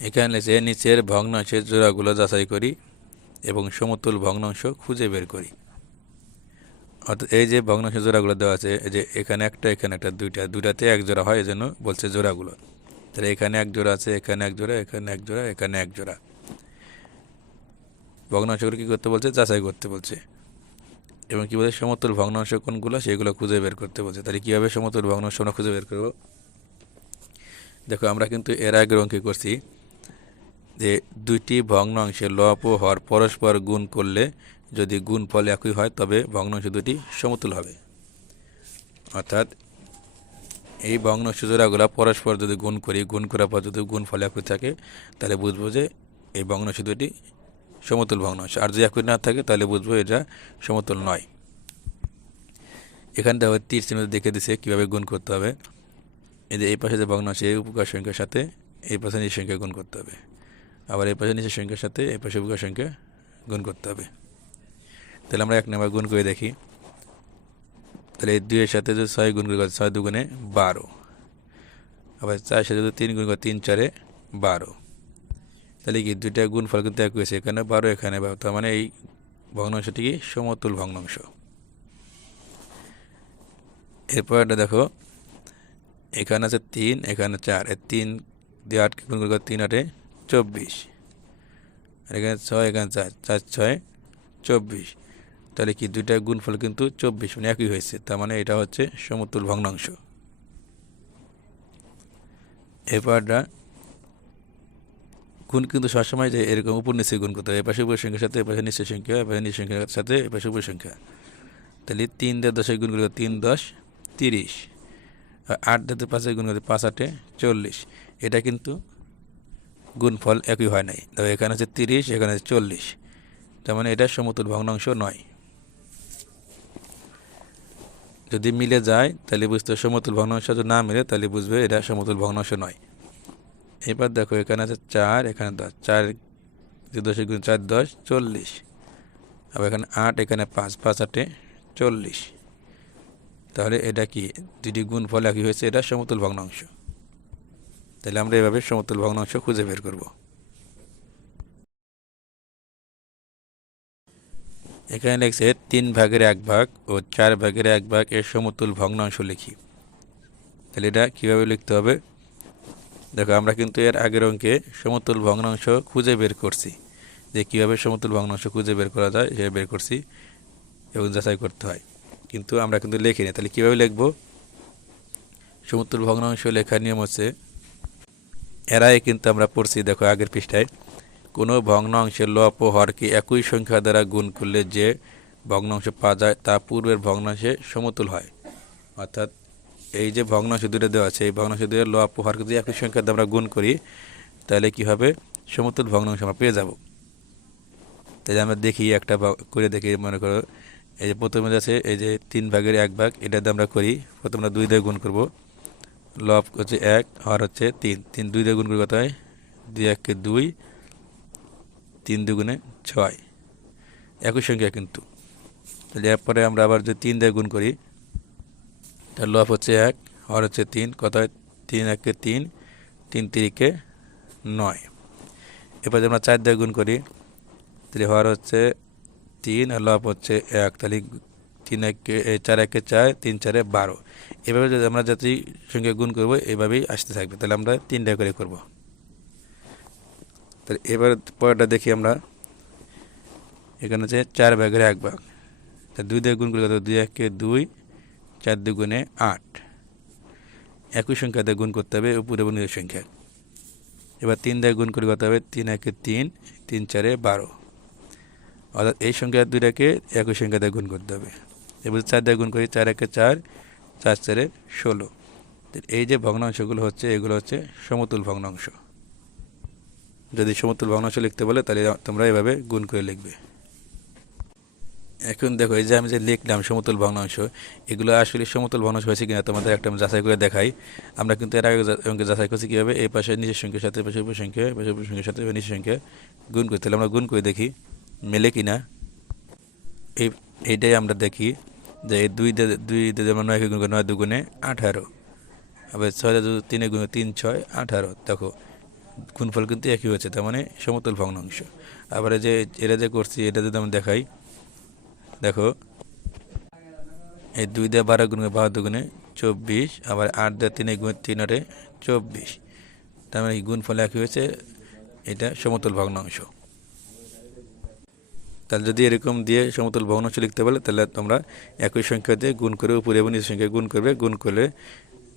এখানে লেখছে নিচের ভগ্নাংশের জোড়াগুলো যাচাই করি এবং সমতুল ভগ্নাংশ খুঁজে বের করি। অর্থাৎ এই যে ভগ্নাংশ জোড়াগুলো দেওয়া আছে, এই যে এখানে একটা এখানে একটা, দুইটা, দুইটাতে এক জোড়া হয় এই জন্য বলছে জোড়াগুলো। তাহলে এখানে এক জোড়া আছে, এখানে এক জোড়া, এখানে এক জোড়া, এখানে এক জোড়া। ভগ্নাংশগুলো কী করতে বলছে? যাচাই করতে বলছে। এবং কী বলছে? সমতুল ভগ্নাংশ কোনগুলো? সেগুলো খুঁজে বের করতে বলছে। তাহলে কীভাবে সমতুল ভগ্নাংশ আমরা খুঁজে বের করব? দেখো, আমরা কিন্তু এর আগের অঙ্কে করছি যে দুইটি ভগ্নাংশের লব ও হর পরস্পর গুণ করলে যদি গুণফল একই হয়, তবে ভগ্নাংশ দুটি সমতুল হবে। অর্থাৎ এই ভগ্নাংশ জোড়াগুলো পরস্পর যদি গুণ করি, গুণ করার পর যদি গুণ গুণফল একই থাকে, তাহলে বুঝব যে এই ভগ্নাংশ দুটি সমতুল ভগ্নাংশ। আর যদি একই না থাকে, তাহলে বুঝব এটা সমতুল নয়। এখান থেকে তীর চিহ্ন দেখে দিছে কীভাবে গুণ করতে হবে। এই যে এই পাশে যে ভগ্নাংশ, এই উপকার সংখ্যার সাথে এই পাশে নিচের সংখ্যা গুণ করতে হবে। আবার এই পাশে নিচের সংখ্যার সাথে, এই পাশে উপকার সংখ্যা গুণ করতে হবে। তাহলে আমরা এক নম্বর গুণ করে দেখি। তাহলে এই দুইয়ের সাথে যদি ছয় গুণ করে ছয় দুগুণে বারো। আবার চার সাথে যদি তিন গুণ করে তিন, চারে বারো। তাহলে কি দুইটা গুণফল কিন্তু এক হয়েছে এখানে বারো এখানে বারো। তার মানে এই ভগ্নাংশটি কি? সমতুল ভগ্নাংশ। এরপর এটা দেখো, এখানে আছে তিন, এখানে চার। এই তিন দিয়ে আটকে গুণ করে তিন আটে চব্বিশ। এখানে ছয়, এখানে চার চার, ছয়, চব্বিশ। তাহলে কি দুইটা গুণফল কিন্তু চব্বিশ মানে একই হয়েছে। তার মানে এটা হচ্ছে সমতুল ভগ্নাংশ। এরপরটা গুণ কিন্তু সবসময় যে এরকম উপর নিচে গুণ করতে হবে। এপাশে উপর সংখ্যার সাথে, এপাশে নিচের সংখ্যা, এপাশে নিচের সংখ্যার সাথে, এপাশে উপর সংখ্যা। তাহলে তিন দিয়ে দশে গুণ করে তিন, দশ, তিরিশ। আট দিয়ে পাঁচে গুণ করে পাঁচ, আটে চল্লিশ। এটা কিন্তু গুণফল একই হয় নাই। তবে এখানে হচ্ছে তিরিশ, এখানে হচ্ছে চল্লিশ। তার মানে এটা সমতুল ভগ্নাংশ নয়। যদি মিলে যায়, তাহলে বুঝতে সমতুল ভগ্নাংশ যদি না মিলে, তাহলে বুঝবে এটা সমতুল ভগ্নাংশ নয়। এবার দেখো, এখানে আছে চার, এখানে দশ। চার যে দশে গুণ চার, দশ, চল্লিশ। আবার এখানে আট, এখানে পাঁচ পাঁচ, আটে চল্লিশ। তাহলে এটা কি? দুটি গুণ ফল একই হয়েছে, এটা সমতুল ভগ্নাংশ। তাহলে আমরা এভাবে সমতুল ভগ্নাংশ খুঁজে বের করব। এখানে লিখছে তিন ভাগের এক ভাগ ও চার ভাগের এক ভাগ এর সমতুল ভগ্নাংশ লিখি। তাহলে এটা কীভাবে লিখতে হবে? দেখো, আমরা কিন্তু এর আগের অঙ্কে সমতুল ভগ্নাংশ খুঁজে বের করছি। যে কীভাবে সমতুল ভগ্নাংশ খুঁজে বের করা যায় সে বের করছি এবং যাচাই করতে হয়। কিন্তু আমরা কিন্তু লিখিনি। তাহলে কীভাবে লিখব? সমতুল ভগ্নাংশ লেখার নিয়ম হচ্ছে এরাই কিন্তু আমরা পড়ছি, দেখো আগের পৃষ্ঠায়, কোনো ভগ্নাংশের লপ ও হরকে একই সংখ্যা দ্বারা গুণ করলে যে ভগ্নাংশ পাওয়া যায়, তা পূর্বের ভগ্নাংশে সমতুল হয়। অর্থাৎ এই যে ভগ্নাংশ দুটো দেওয়া আছে, এই ভগ্নাংশ দুটো লপ ও হরকে যদি একই সংখ্যা আমরা গুণ করি, তাহলে কি হবে? সমতুল ভগ্নাংশ আমরা পেয়ে যাব। তাহলে আমরা দেখি, একটা করে দেখি, মনে করো, এই যে প্রথমে আছে, এই যে তিন ভাগের এক ভাগ, এটা দিয়ে আমরা করি, প্রথমে দুই দিয়ে গুণ করব। লব হচ্ছে এক, হর হচ্ছে তিন। তিন দুই দিয়ে গুণ করি কত হয়? দুই এককে দুই, তিন দুগুণে ছয়। একই সংখ্যা কিন্তু। তাহলে এরপরে আমরা আবার যদি তিন দিয়ে গুণ করি তার লব হচ্ছে এক, হর হচ্ছে তিন, কত হয়? তিন একে তিন তিন তিরিকে নয়। এরপর আমরা চার দিয়ে গুণ করি, তাহলে হর হচ্ছে তিন আর লব হচ্ছে এক। তাহলে তিন একে চার একে চার, তিন চারে বারো। এভাবে যদি আমরা জাতি সঙ্গে গুণ করব, এভাবেই আসতে থাকবে। তাহলে আমরা তিনটা করে করব। তাহলে এবার পরেরটা দেখি আমরা। এখানে হচ্ছে চার ভাগের এক ভাগ। তা দুই দিয়ে গুণ করে কত? দুই একে দুই, চার দুগুণে আট। একই সংখ্যা দিয়ে গুণ করতে হবে উপরে নিচের সংখ্যা। এবার তিন দিয়ে গুণ করে করতে হবে? তিন একে তিন তিন চারে বারো। অর্থাৎ এই সংখ্যা দুইটাকে একই সংখ্যা দিয়ে গুণ করতে হবে। এবার চার দিয়ে গুণ করি, চার একে চার চার চারে ষোলো। এই যে ভগ্নাংশগুলো হচ্ছে, এগুলো হচ্ছে সমতুল ভগ্নাংশ। যদি সমতুল ভগ্নাংশ লিখতে বলে, তাহলে তোমরা এভাবে গুণ করে লিখবে। এখন দেখো, এই যে আমি যে লিখলাম সমতুল ভগ্নাংশ, এগুলো আসলে সমতুল ভগ্নাংশ হয়েছে কিনা তোমাদের একটা আমি যাচাই করে দেখাই। আমরা কিন্তু এর আগে যাচাই করছি কীভাবে এই পাশে নিজের সংখ্যার সাথে পাশে উপর সংখ্যা পাশে উপর সংখ্যার সাথে নিজের সংখ্যা গুণ করি তাহলে আমরা গুণ করে দেখি, মেলে কিনা? এই এইটাই আমরা দেখি। যে দুই দুই দিয়ে নয় গুণ নয় দুগুণে আঠারো। আবার ছয় তিনে গুণ তিন, ছয়, আঠারো। দেখো, গুণফল কিন্তু একই হচ্ছে তার মানে সমতুল ভগ্নাংশ। আবার যে এটা যে করছি, এটা যদি আমি দেখাই, দেখো, এই দুই দিয়ে বারো গুণে বারো দুগুণে চব্বিশ, আবার আট দিয়ে তিনে গুণে তিন আটে চব্বিশ। তার মানে গুণফল একই হয়েছে, এটা সমতুল ভগ্নাংশ। তাহলে যদি এরকম দিয়ে সমতল ভগ্নাংশ লিখতে পারলে তাহলে তোমরা একই সংখ্যা দিয়ে গুণ করে উপরে এবং নিচের সংখ্যা গুণ করবে। গুণ করলে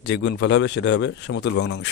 যে গুণফল হবে, সেটা হবে সমতল ভগ্নাংশ